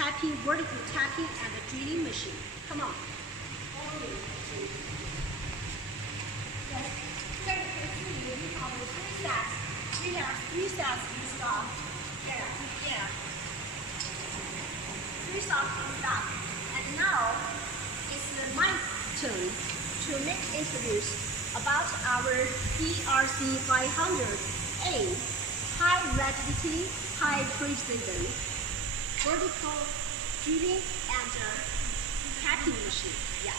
tapping, vertical tapping, and the drilling machine. Come on. Yes. Here you can see we have three sets. We have three sets in stock. Yeah. Three sets in stock. And now it's my turn to introduce about our PRC 500A high rigidity, high precision, vertical drilling and tapping machine. Yeah.